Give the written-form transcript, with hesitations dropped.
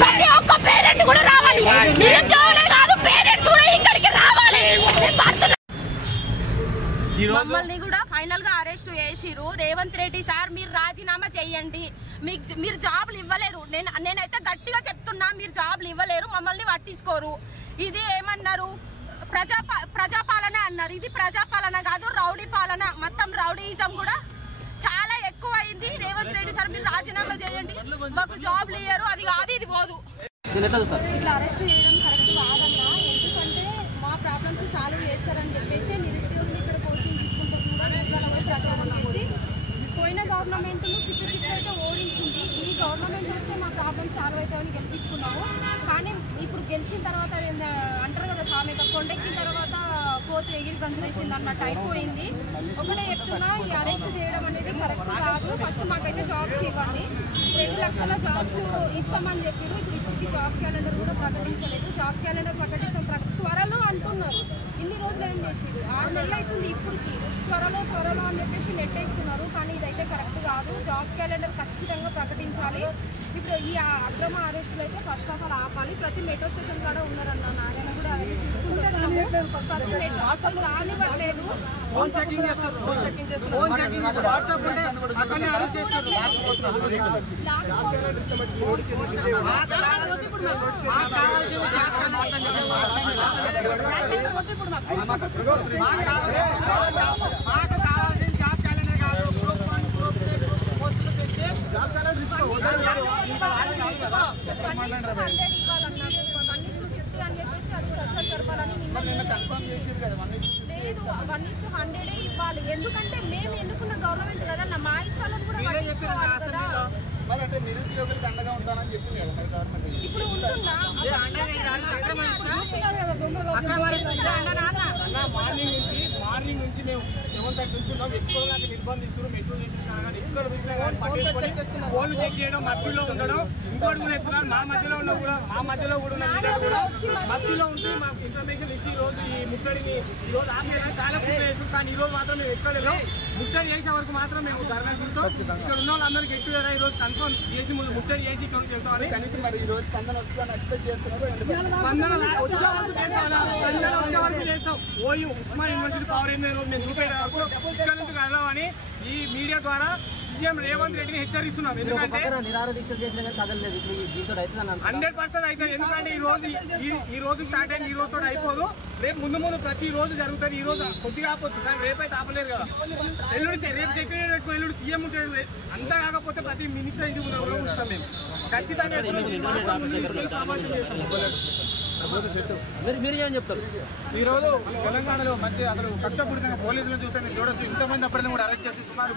ప్రతి ఒక్క పేరెంట్ కూడా రావాలి, నిరుద్యోగులే కాదు పేరెంట్స్ కూడా ఇక్కడికి రావాలి. మమ్మల్ని కూడా ఫైనల్ గా అరెస్ట్ చేసిరు. రేవంత్ రెడ్డి సార్ మీరు రాజీనామా చేయండి, మీరు జాబ్లు ఇవ్వలేరు. నేనైతే గట్టిగా చెప్తున్నా, మీరు జాబ్లు ఇవ్వలేరు, మమ్మల్ని పట్టించుకోరు. ఇది ఏమన్నారు, ప్రజాపాలన అన్నారు. ఇది ప్రజాపాలన కాదు, రౌడీ పాలన. మొత్తం రౌడీయిజం కూడా చాలా ఎక్కువ అయింది. రేవంత్ రెడ్డి సార్ మీరు రాజీనామా చేయండి, మాకు జాబ్లు ఇయ్యరు, అది కాదు ఇది పోదు. ఇట్లా అరెస్ట్ చేయడం కరెక్ట్ కాదన్నా, ఎందుకంటే మా ప్రాబ్లమ్స్ సాల్వ్ చేస్తారని చెప్పేసి నిరుద్యోగులు ఇక్కడ కోచింగ్ తీసుకుంటున్నారు. ప్రచారం చేసి పోయిన గవర్నమెంట్ చిక్కు అయితే ఓడించింది. ఈ గవర్నమెంట్ వస్తే మా ప్రాబ్లమ్స్ సాల్వ్ అవుతాయని గెలిపించుకున్నాము. కానీ ఇప్పుడు గెలిచిన తర్వాత అంటారు కదా సామెత, కొండెక్కిన తర్వాత పోతే ఎగిరి గంతులేసింది అన్నట్టు అయిపోయింది. ఒకటే చెప్తున్నా, ఈ అరెస్ట్ చేయడం అనేది కరెక్ట్ కాదు. ఫస్ట్ మాకైతే జాబ్స్ ఇవ్వండి. 2 లక్షల జాబ్స్ ఇస్తామని చెప్పారు. ఇప్పటికి జాబ్ క్యాలెండర్ కూడా ప్రకటించలేదు. జాబ్ క్యాలెండర్ ప్రకటిస్తాం త్వరలో అంటున్నారు. ఇన్ని రోజులు ఏం చేసారు, 6 నెలలు అవుతుంది. ఇప్పటికి త్వరలో అని చెప్పేసి నెట్టేస్తున్నారు. కానీ ఇదైతే కరెక్ట్ కాదు. జాబ్ క్యాలెండర్ ఖచ్చితంగా ప్రకటించాలి. ఇప్పుడు ఈ అక్రమ అరెస్టులు అయితే ఫస్ట్ ఆఫ్ ఆల్ ఆపాలి. ప్రతి మెట్రో స్టేషన్ కూడా ఉన్నారన్న నారాయణ కూడా అవన్నీ చూసుకుంటున్నాము. ప్రతి మెట్రో అసలు రానివ్వట్లేదు. లేదు 1:100 ఇవ్వాలి. ఎందుకంటే మేము ఎన్నుకున్న గవర్నమెంట్ కదన్న, మా ఇష్టాలను కూడా పట్టించుకోవాలి కదా. ఇప్పుడు ఉంటుందా మార్నింగ్ నుంచి మేము 7:30 నుంచి ఉన్నాం. ఎక్కువగా నిర్బంధిస్తున్నారు. మెట్రో చేసిన ఎక్కడ చూసినా కానీ ఫోన్లు చెక్ చేయడం, మధ్యలో ఉండడం, ఇంకోటి కూడా ఎత్తున్నారు. మా మధ్యలో ఉన్న కూడా మధ్యలో ఉంటే మాకు ఇన్ఫర్మేషన్ ఇచ్చి ఈరోజు ఈ ముట్టడిని ఈరోజు ఆపేలా చాలా పూజ చేస్తాం. కానీ ఈరోజు మాత్రం మేము ఎక్కడలేము. ముట్టడి చేసే వరకు మాత్రం మేము ధర్నా చూస్తాం. ఇక్కడ ఉన్న వాళ్ళందరికీ ఎక్కువ ఈరోజు కన్ఫర్మ్ చేసి ముట్టడి చేసి ఇక్కడ వెళ్తామని. కనీసం మరి ఈ రోజు స్పందన వస్తుందని ఎక్స్పెక్ట్ చేస్తున్నారు. స్పందన వచ్చే వరకు చేస్తాం. ఓయూ ఉస్మాన్ యూనివర్సిటీ పవర్ ఏందో మేము చూపేట వరకు ఇక్కడ నుంచి కదలమని ఈ మీడియా ద్వారా సీఎం రేవంత్ రెడ్డిని హెచ్చరిస్తున్నాం. ఎందుకంటే 100% అయితే, ఎందుకంటే ఈ రోజు స్టార్ట్ అయింది, ఈ రోజుతో అయిపోదు. రేపు ముందు ప్రతి రోజు జరుగుతుంది. ఈ రోజు కొద్దిగా ఆపొచ్చు, కానీ రేపైతే ఆపలేదు కదా. రేపు సెక్రటరీ పెట్టుకుని ఎల్లుండి సీఎం ఉంటాడు. అంతా కాకపోతే ప్రతి మినిస్టర్ ఇంటికి కూడా ఉంచుతాం మేము ఖచ్చితంగా. మీరు ఏం చెప్తారు? ఈరోజు తెలంగాణలో మంచి అసలు కక్షపూరితంగా పోలీసులను చూస్తే చూడొచ్చు. ఇంతమంది అప్పటిని కూడా అరెస్ట్ చేసి సుమారు